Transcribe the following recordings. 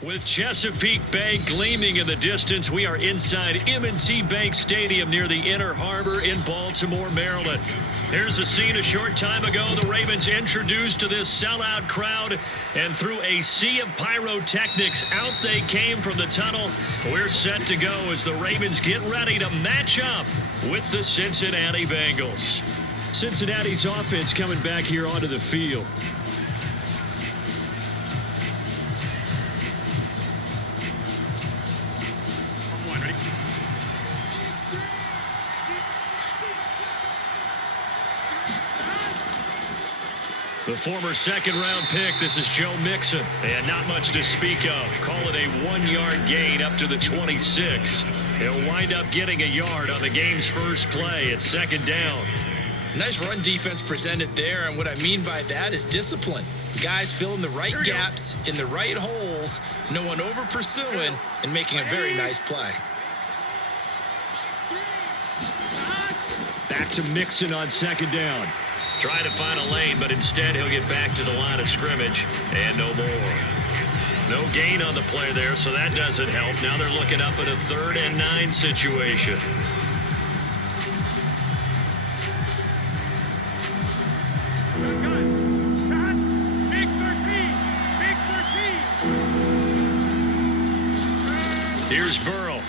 With Chesapeake Bay gleaming in the distance, we are inside M&T Bank Stadium near the Inner Harbor in Baltimore, Maryland. Here's a scene a short time ago. The Ravens introduced to this sellout crowd, and through a sea of pyrotechnics, out they came from the tunnel. We're set to go as the Ravens get ready to match up with the Cincinnati Bengals. Cincinnati's offense coming back here onto the field. The former second-round pick, this is Joe Mixon, and not much to speak of. Call it a 1-yard gain up to the 26. He'll wind up getting a yard on the game's first play. It's second down. Nice run defense presented there, and what I mean by that is discipline. Guys filling the right gaps in the right holes, no one over-pursuing, and making a very nice play. Back to Mixon on second down. Trying to find a lane, but instead he'll get back to the line of scrimmage, and no more. No gain on the play there, so that doesn't help. Now they're looking up at a 3rd and 9 situation. Here's Burrow.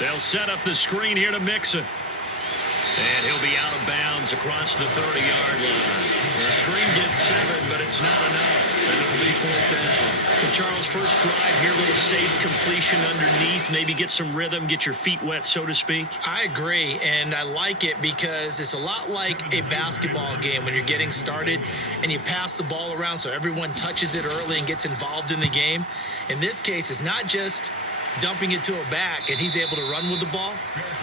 They'll set up the screen here to Mixon. And he'll be out of bounds across the 30-yard line. The screen gets 7, but it's not enough. And it'll be 4th down. And Charles, first drive here, little safe completion underneath. Maybe get some rhythm, get your feet wet, so to speak. I agree, and I like it because it's a lot like a basketball game when you're getting started and you pass the ball around so everyone touches it early and gets involved in the game. In this case, it's not just dumping it to a back and he's able to run with the ball,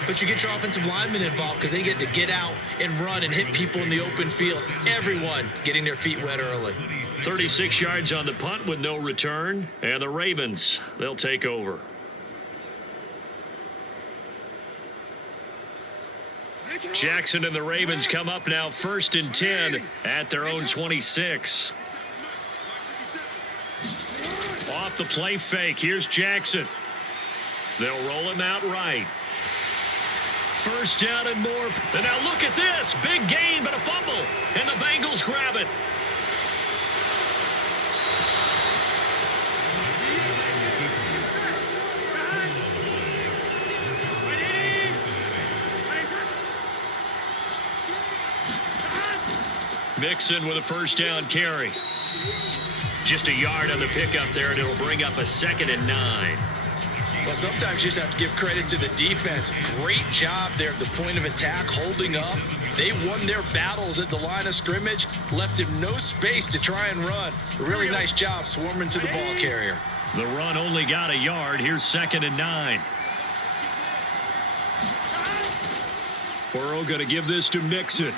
but you get your offensive linemen involved because they get to get out and run and hit people in the open field. Everyone getting their feet wet early. 36 yards on the punt with no return, and the Ravens, they'll take over. Jackson and the Ravens come up now 1st and 10 at their own 26. Off the play fake, here's Jackson. They'll roll him out right. 1st down and more. And now look at this. Big gain, but a fumble. And the Bengals grab it. Mixon with a 1st down carry. Just a yard on the pickup there, and it'll bring up a 2nd and 9. Well, sometimes you just have to give credit to the defense. Great job there at the point of attack, holding up. They won their battles at the line of scrimmage, left him no space to try and run. A really nice job swarming to the ball carrier. The run only got a yard. Here's 2nd and 9. Burrow going to give this to Mixon.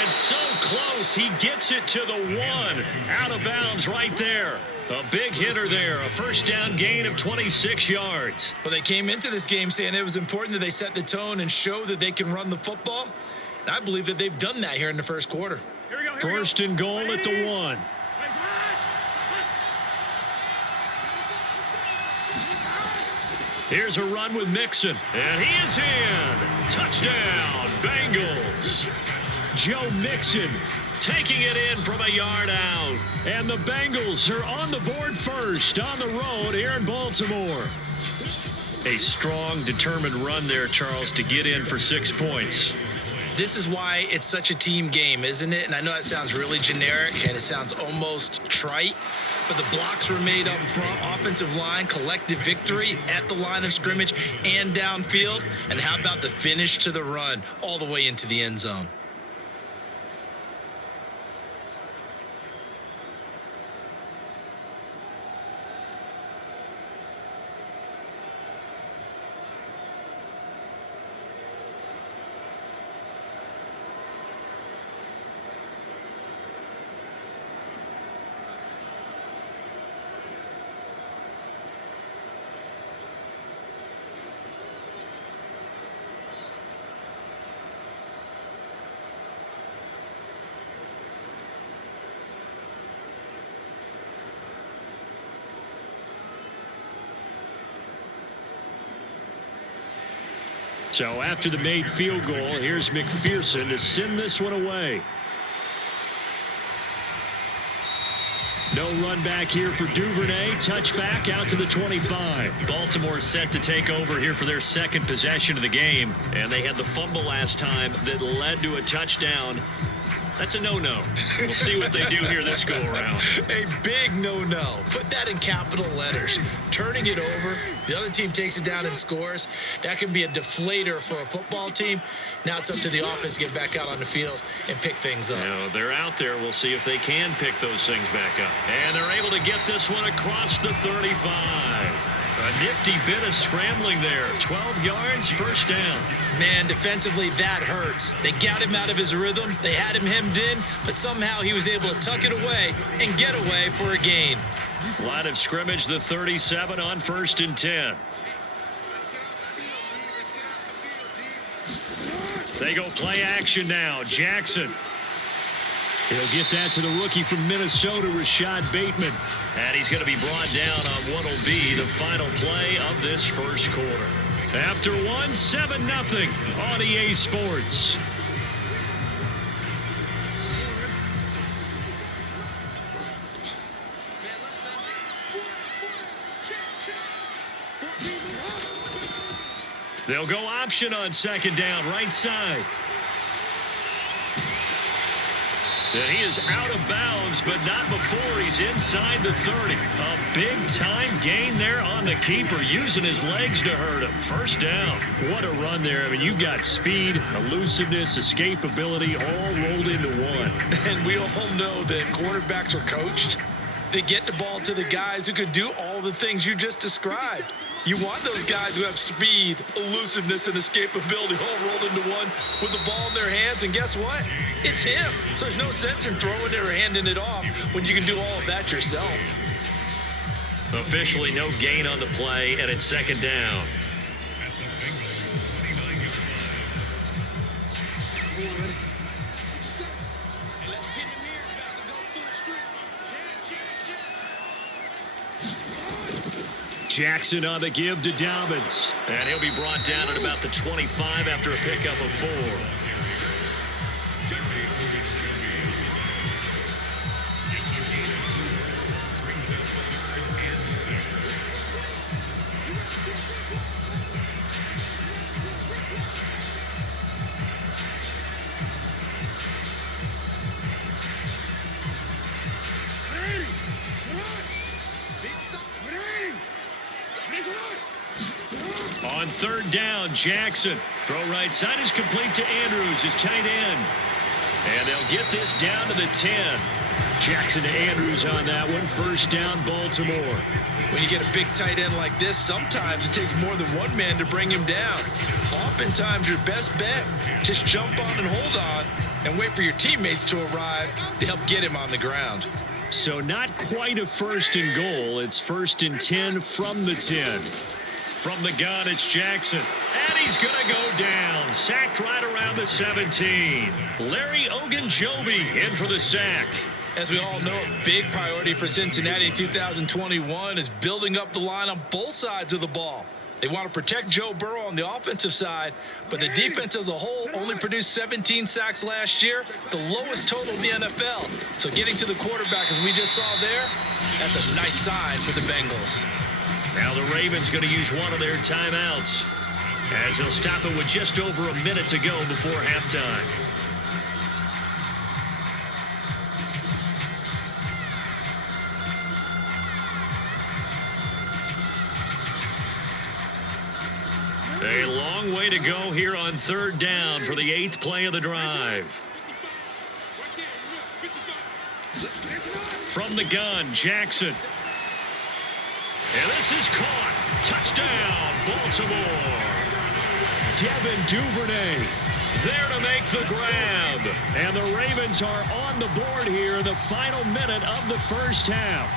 And so close, he gets it to the 1. Out of bounds right there. A big hitter there, a 1st down gain of 26 yards. Well, they came into this game saying it was important that they set the tone and show that they can run the football. And I believe that they've done that here in the first quarter. 1st and goal at the 1. Here's a run with Mixon, and he is in. Touchdown, Bengals. Joe Mixon taking it in from a yard out. And the Bengals are on the board first on the road here in Baltimore. A strong, determined run there, Charles, to get in for 6 points. This is why it's such a team game, isn't it? And I know that sounds really generic and it sounds almost trite, but the blocks were made up front, offensive line, collective victory at the line of scrimmage and downfield. And how about the finish to the run all the way into the end zone? So after the made field goal, here's McPherson to send this one away. No run back here for Duvernay. Touchback out to the 25. Baltimore set to take over here for their second possession of the game. And they had the fumble last time that led to a touchdown. That's a no-no. We'll see what they do here this go-around. A big no-no. Put that in capital letters. Turning it over, the other team takes it down and scores. That can be a deflator for a football team. Now it's up to the offense to get back out on the field and pick things up. Now, they're out there. We'll see if they can pick those things back up. And they're able to get this one across the 35. A nifty bit of scrambling there. 12 yards, first down. Man, defensively, that hurts. They got him out of his rhythm. They had him hemmed in, but somehow he was able to tuck it away and get away for a gain. Line of scrimmage, the 37 on 1st and 10. They go play action now. Jackson. He'll get that to the rookie from Minnesota, Rashad Bateman. And he's going to be brought down on what will be the final play of this first quarter. After one, 7-0 on EA Sports. They'll go option on 2nd down, right side. And he is out of bounds, but not before he's inside the 30. A big-time gain there on the keeper, using his legs to hurt him. First down. What a run there. I mean, you've got speed, elusiveness, escapability, all rolled into one. And we all know that quarterbacks are coached. They get the ball to the guys who can do all the things you just described. You want those guys who have speed, elusiveness, and escapability all rolled into one with the ball in their hands, and guess what? It's him. So there's no sense in throwing it or handing it off when you can do all of that yourself. Officially no gain on the play, and it's 2nd down. Jackson on the give to Dobbins. And he'll be brought down at about the 25 after a pickup of 4. On 3rd down, Jackson. Throw right side is complete to Andrews, his tight end. And they'll get this down to the 10. Jackson to Andrews on that one. First down, Baltimore. When you get a big tight end like this, sometimes it takes more than one man to bring him down. Oftentimes, your best bet, just jump on and hold on and wait for your teammates to arrive to help get him on the ground. So not quite a 1st and goal. It's 1st and 10 from the 10. From the gun, it's Jackson. And he's going to go down. Sacked right around the 17. Larry Ogunjobi in for the sack. As we all know, a big priority for Cincinnati in 2021 is building up the line on both sides of the ball. They want to protect Joe Burrow on the offensive side, but the defense as a whole only produced 17 sacks last year, the lowest total in the NFL. So getting to the quarterback, as we just saw there, that's a nice sign for the Bengals. Now the Ravens going to use one of their timeouts as they'll stop it with just over a minute to go before halftime. A long way to go here on 3rd down for the 8th play of the drive. From the gun, Jackson. And this is caught. Touchdown, Baltimore. Devin Duvernay there to make the grab. And the Ravens are on the board here in the final minute of the first half.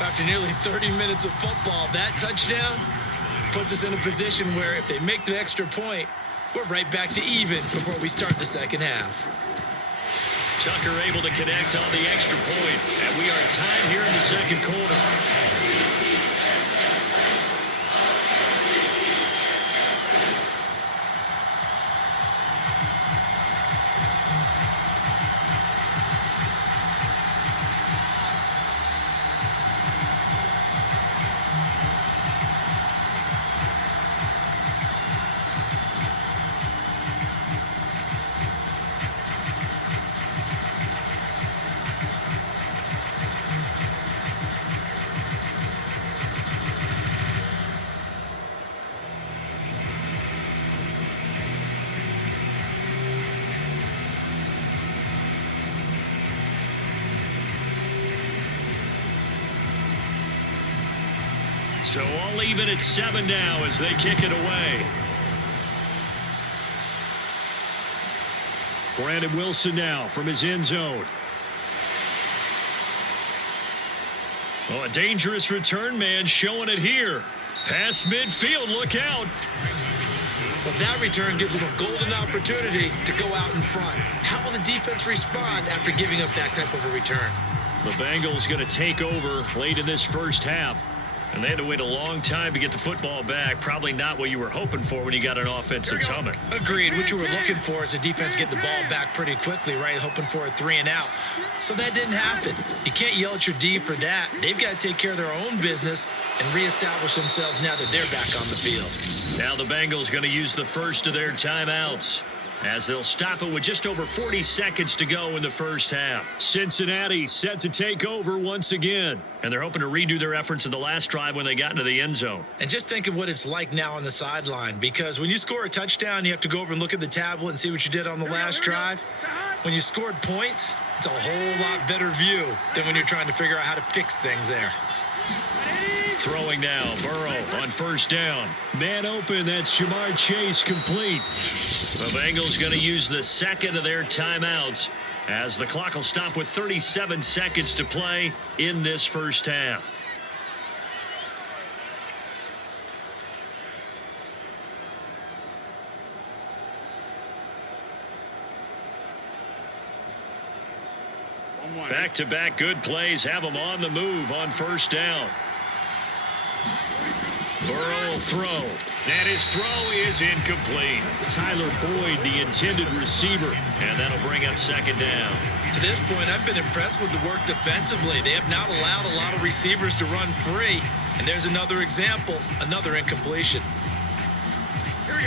After nearly 30 minutes of football, that touchdown puts us in a position where if they make the extra point, we're right back to even before we start the second half. Tucker able to connect on the extra point, and we are tied here in the second quarter. So all even at 7 now as they kick it away. Brandon Wilson now from his end zone. Oh, a dangerous return man showing it here. Past midfield, look out. Well, that return gives them a golden opportunity to go out in front. How will the defense respond after giving up that type of a return? The Bengals going to take over late in this first half. And they had to wait a long time to get the football back. Probably not what you were hoping for when you got an offense that's humming. Agreed. What you were looking for is the defense getting the ball back pretty quickly, right? Hoping for a 3 and out. So that didn't happen. You can't yell at your D for that. They've got to take care of their own business and reestablish themselves now that they're back on the field. Now the Bengals going to use the first of their timeouts, as they'll stop it with just over 40 seconds to go in the first half. Cincinnati set to take over once again, and they're hoping to redo their efforts in the last drive when they got into the end zone. And just think of what it's like now on the sideline, because when you score a touchdown, you have to go over and look at the tablet and see what you did on the last drive. When you scored points, it's a whole lot better view than when you're trying to figure out how to fix things there. Throwing now, Burrow on first down. Man open, that's Jamar Chase, complete. The Bengals going to use the second of their timeouts as the clock will stop with 37 seconds to play in this first half. Back-to-back good plays have them on the move on first down. Burrow will throw, and his throw is incomplete. Tyler Boyd, the intended receiver, and that'll bring up second down. To this point, I've been impressed with the work defensively. They have not allowed a lot of receivers to run free, and there's another example, another incompletion.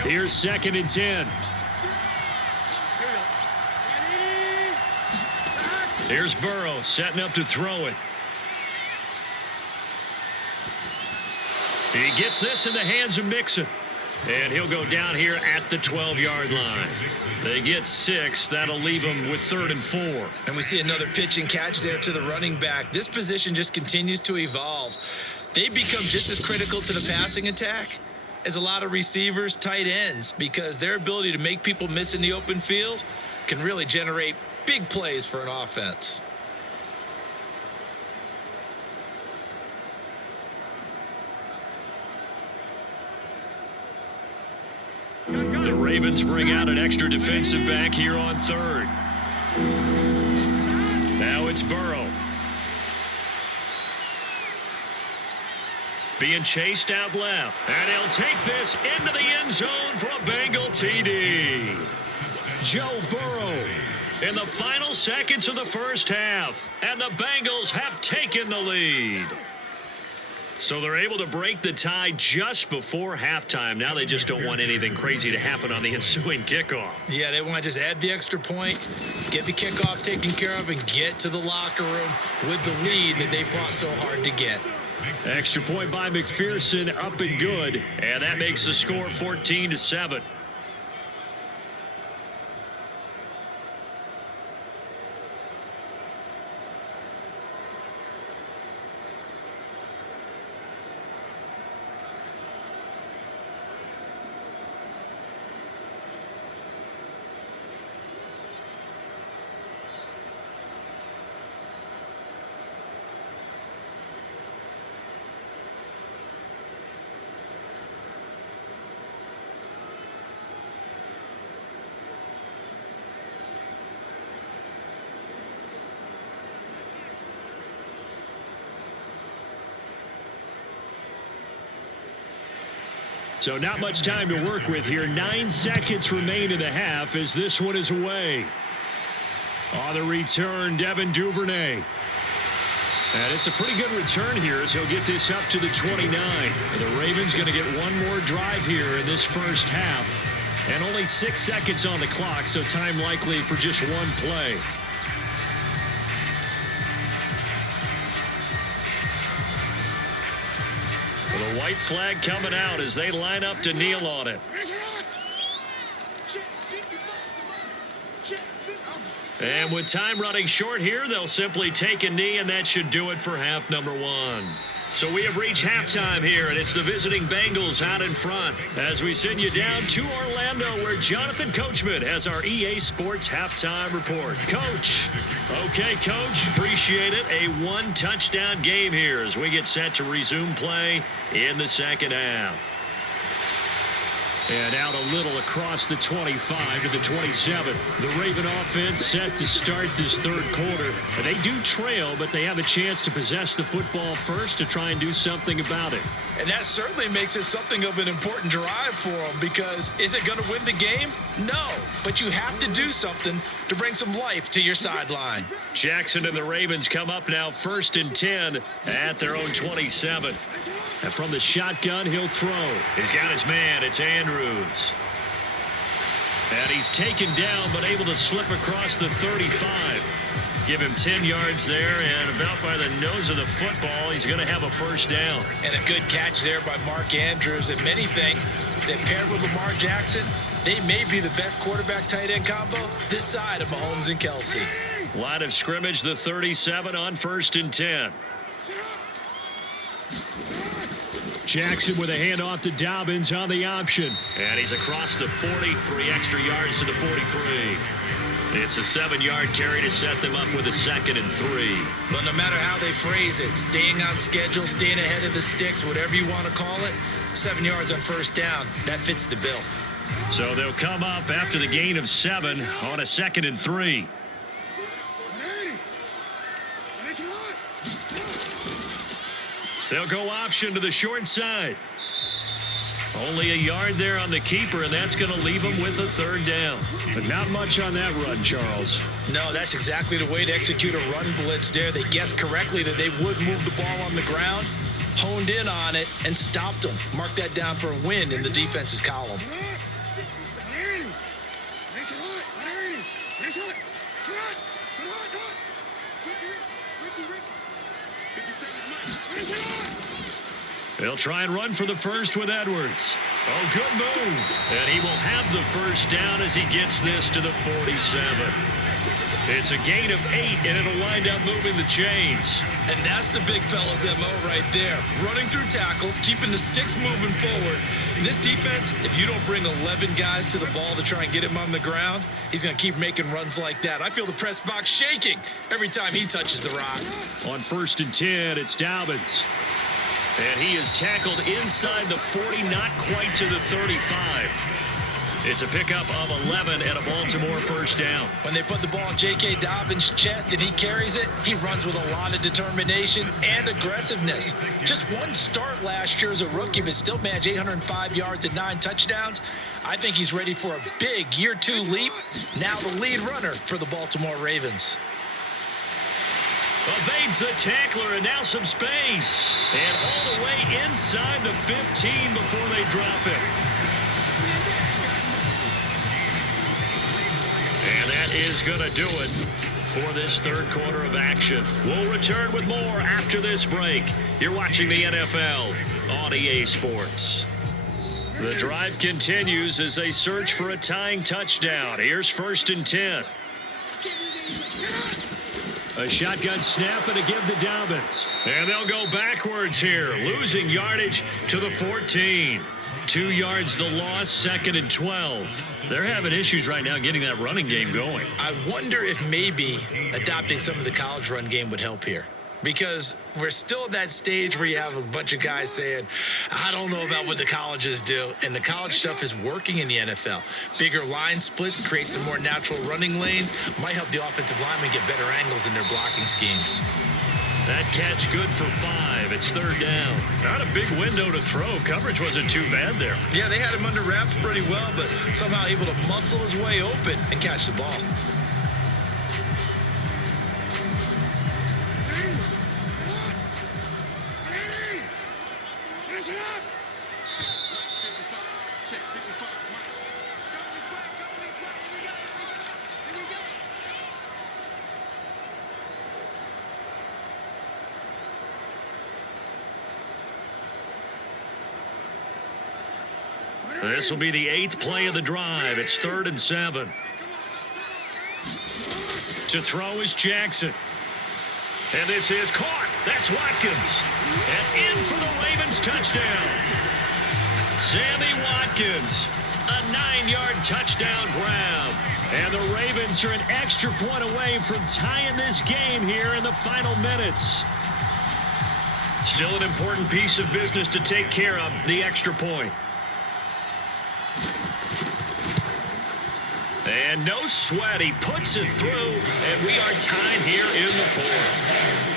Here's 2nd and 10. Here's Burrow setting up to throw it. He gets this in the hands of Mixon. And he'll go down here at the 12-yard line. They get 6. That'll leave them with 3rd and 4. And we see another pitch and catch there to the running back. This position just continues to evolve. They become just as critical to the passing attack as a lot of receivers, tight ends, because their ability to make people miss in the open field can really generate big plays for an offense. The Ravens bring out an extra defensive back here on 3rd. Now it's Burrow. Being chased out left. And he'll take this into the end zone for a Bengal TD. Joe Burrow in the final seconds of the first half. And the Bengals have taken the lead. So they're able to break the tie just before halftime. Now they just don't want anything crazy to happen on the ensuing kickoff. Yeah, they want to just add the extra point, get the kickoff taken care of, and get to the locker room with the lead that they fought so hard to get. Extra point by McPherson, up and good. And that makes the score 14-7. So not much time to work with here. 9 seconds remain in the half as this one is away. On the return, Devin Duvernay. And it's a pretty good return here as he'll get this up to the 29. And the Ravens going to get one more drive here in this first half. And only 6 seconds on the clock, so time likely for just one play. The white flag coming out as they line up to kneel on it. And with time running short here, they'll simply take a knee, and that should do it for half number 1. So we have reached halftime here, and it's the visiting Bengals out in front as we send you down to Orlando, where Jonathan Coachman has our EA Sports halftime report. Coach. Okay, Coach. Appreciate it. A one-touchdown game here as we get set to resume play in the second half. And out a little across the 25 to the 27. The Raven offense set to start this third quarter. They do trail, but they have a chance to possess the football first to try and do something about it. And that certainly makes it something of an important drive for them, because is it going to win the game? No, but you have to do something to bring some life to your sideline. Jackson and the Ravens come up now 1st and 10 at their own 27. And from the shotgun, he'll throw. He's got his man. It's Andrews. And he's taken down, but able to slip across the 35. Give him 10 yards there, and about by the nose of the football, he's going to have a first down. And a good catch there by Mark Andrews. And many think that paired with Lamar Jackson, they may be the best quarterback-tight end combo this side of Mahomes and Kelsey. Line of scrimmage, the 37 on 1st and 10. Jackson with a handoff to Dobbins on the option. And he's across the 40, 3 extra yards to the 43. It's a 7-yard carry to set them up with a 2nd and 3. Well, no matter how they phrase it, staying on schedule, staying ahead of the sticks, whatever you want to call it, 7 yards on first down, that fits the bill. So they'll come up after the gain of 7 on a 2nd and 3. They'll go option to the short side. Only a yard there on the keeper, and that's going to leave them with a 3rd down. But not much on that run, Charles. No, that's exactly the way to execute a run blitz there. They guessed correctly that they would move the ball on the ground, honed in on it, and stopped them. Mark that down for a win in the defense's column. They'll try and run for the first with Edwards. Oh, good move. And he will have the first down as he gets this to the 47. It's a gain of 8, and it'll wind up moving the chains. And that's the big fella's MO right there. Running through tackles, keeping the sticks moving forward. In this defense, if you don't bring 11 guys to the ball to try and get him on the ground, he's going to keep making runs like that. I feel the press box shaking every time he touches the rock. On 1st and 10, it's Dobbins. And he is tackled inside the 40, not quite to the 35. It's a pickup of 11 and a Baltimore first down. When they put the ball in J.K. Dobbins' chest and he carries it, he runs with a lot of determination and aggressiveness. Just one start last year as a rookie, but still managed 805 yards and 9 touchdowns. I think he's ready for a big year 2 leap. Now the lead runner for the Baltimore Ravens. Evades the tackler, and now some space. And all the way inside the 15 before they drop him. And that is going to do it for this third quarter of action. We'll return with more after this break. You're watching the NFL on EA Sports. The drive continues as they search for a tying touchdown. Here's 1st and 10. A shotgun snap and a give to Dobbins. And they'll go backwards here, losing yardage to the 14. 2 yards the loss, 2nd and 12. They're having issues right now getting that running game going. I wonder if maybe adopting some of the college run game would help here. Because we're still at that stage where you have a bunch of guys saying, I don't know about what the colleges do. And the college stuff is working in the NFL. Bigger line splits, create some more natural running lanes, might help the offensive linemen get better angles in their blocking schemes. That catch good for 5. It's 3rd down. Not a big window to throw. Coverage wasn't too bad there. Yeah, they had him under wraps pretty well, but somehow able to muscle his way open and catch the ball. This will be the 8th play of the drive. It's 3rd and 7. To throw is Jackson. And this is caught. That's Watkins. And in for the Ravens touchdown. Sammy Watkins, a 9-yard touchdown grab. And the Ravens are an extra point away from tying this game here in the final minutes. Still an important piece of business to take care of, the extra point. And no sweat, he puts it through, and we are tied here in the fourth.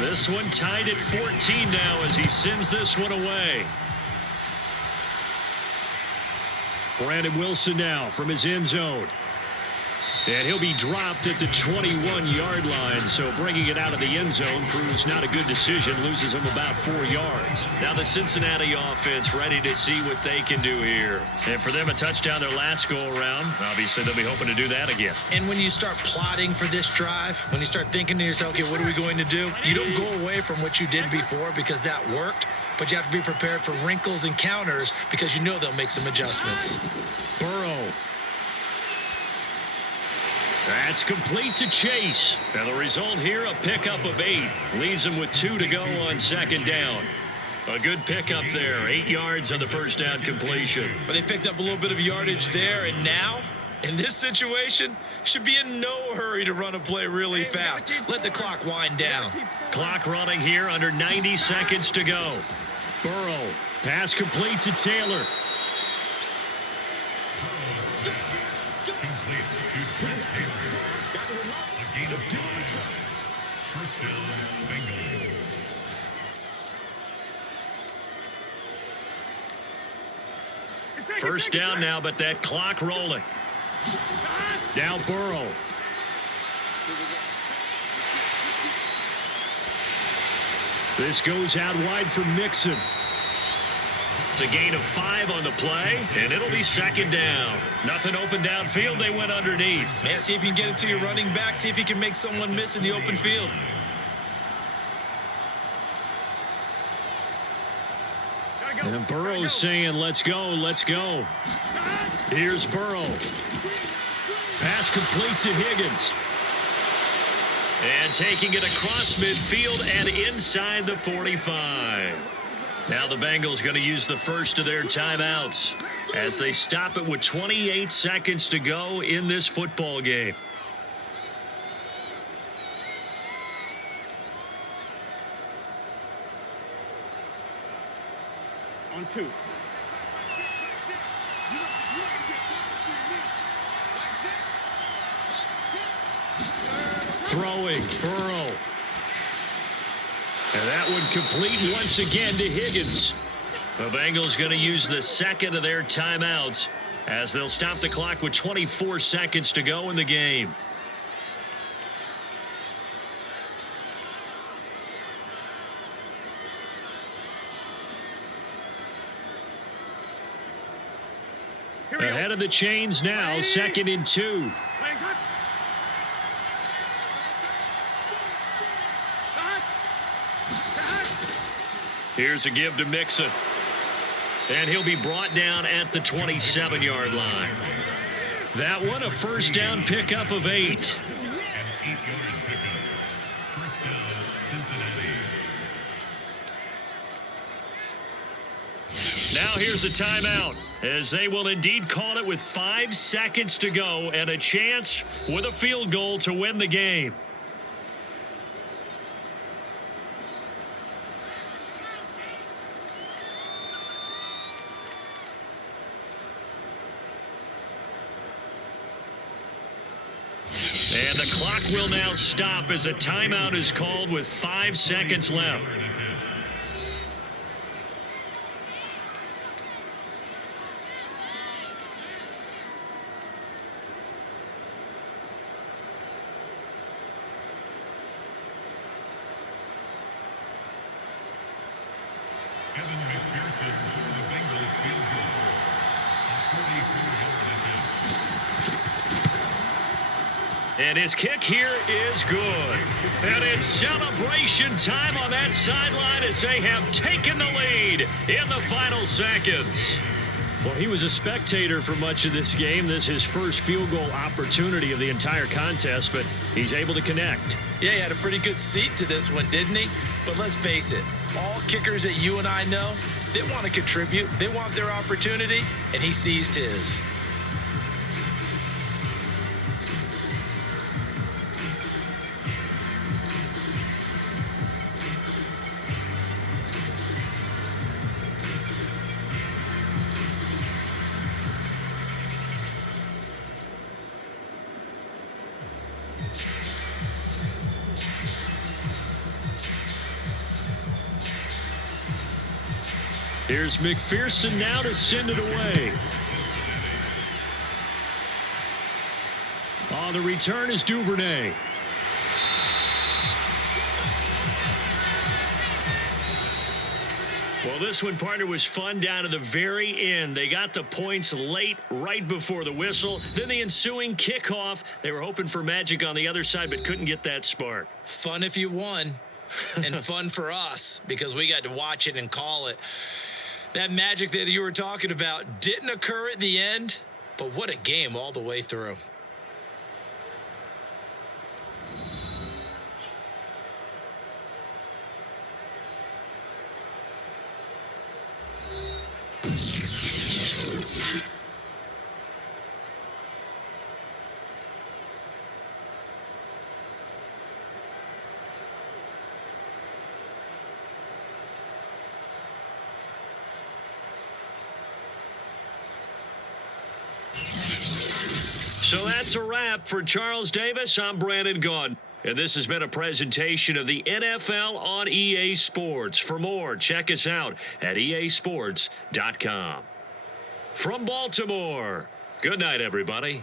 This one tied at 14 now as he sends this one away. Brandon Wilson now from his end zone. And he'll be dropped at the 21-yard line, so bringing it out of the end zone proves not a good decision, loses him about 4 yards. Now the Cincinnati offense ready to see what they can do here. And for them, a touchdown their last go-around. Obviously, they'll be hoping to do that again. And when you start plotting for this drive, when you start thinking to yourself, okay, what are we going to do? You don't go away from what you did before because that worked, but you have to be prepared for wrinkles and counters because you know they'll make some adjustments. Burrow. That's complete to Chase. And the result here, a pickup of 8. Leaves him with 2 to go on second down. A good pickup there. 8 yards on the first down completion. But they picked up a little bit of yardage there, and now, in this situation, should be in no hurry to run a play really fast. Let the clock wind down. Clock running here, under 90 seconds to go. Burrow, pass complete to Taylor. First down now, but that clock rolling. Now Burrow. This goes out wide for Mixon. It's a gain of 5 on the play, and it'll be second down. Nothing open downfield. They went underneath. Yeah, see if you can get it to your running back. See if you can make someone miss in the open field. And Burrow's saying, let's go, let's go. Here's Burrow. Pass complete to Higgins. And taking it across midfield and inside the 45. Now the Bengals going to use the first of their timeouts as they stop it with 28 seconds to go in this football game. On 2. Throwing, Burrow. And that one complete once again to Higgins. The Bengals going to use the second of their timeouts as they'll stop the clock with 24 seconds to go in the game. Ahead of the chains now, 2nd and 2. Here's a give to Mixon. And he'll be brought down at the 27-yard line. That one, a first down pickup of 8. Now here's a timeout, as they will indeed call it with 5 seconds to go and a chance with a field goal to win the game. And the Clock will now stop as a timeout is called with 5 seconds left. And his kick here is good. And it's celebration time on that sideline as they have taken the lead in the final seconds. Well, he was a spectator for much of this game. This is his first field goal opportunity of the entire contest, but he's able to connect. Yeah, he had a pretty good seat to this one, didn't he? But let's face it, all kickers that you and I know, they want to contribute. They want their opportunity, and he seized his. Here's McPherson now to send it away. On the return is Duvernay. Well, this one, partner, was fun down to the very end. They got the points late, right before the whistle. Then the ensuing kickoff. They were hoping for magic on the other side, but couldn't get that spark. Fun if you won, and fun for us because we got to watch it and call it. That magic that you were talking about didn't occur at the end, but what a game all the way through. So that's a wrap for Charles Davis. I'm Brandon Gunn. And this has been a presentation of the NFL on EA Sports. For more, check us out at easports.com. From Baltimore, good night, everybody.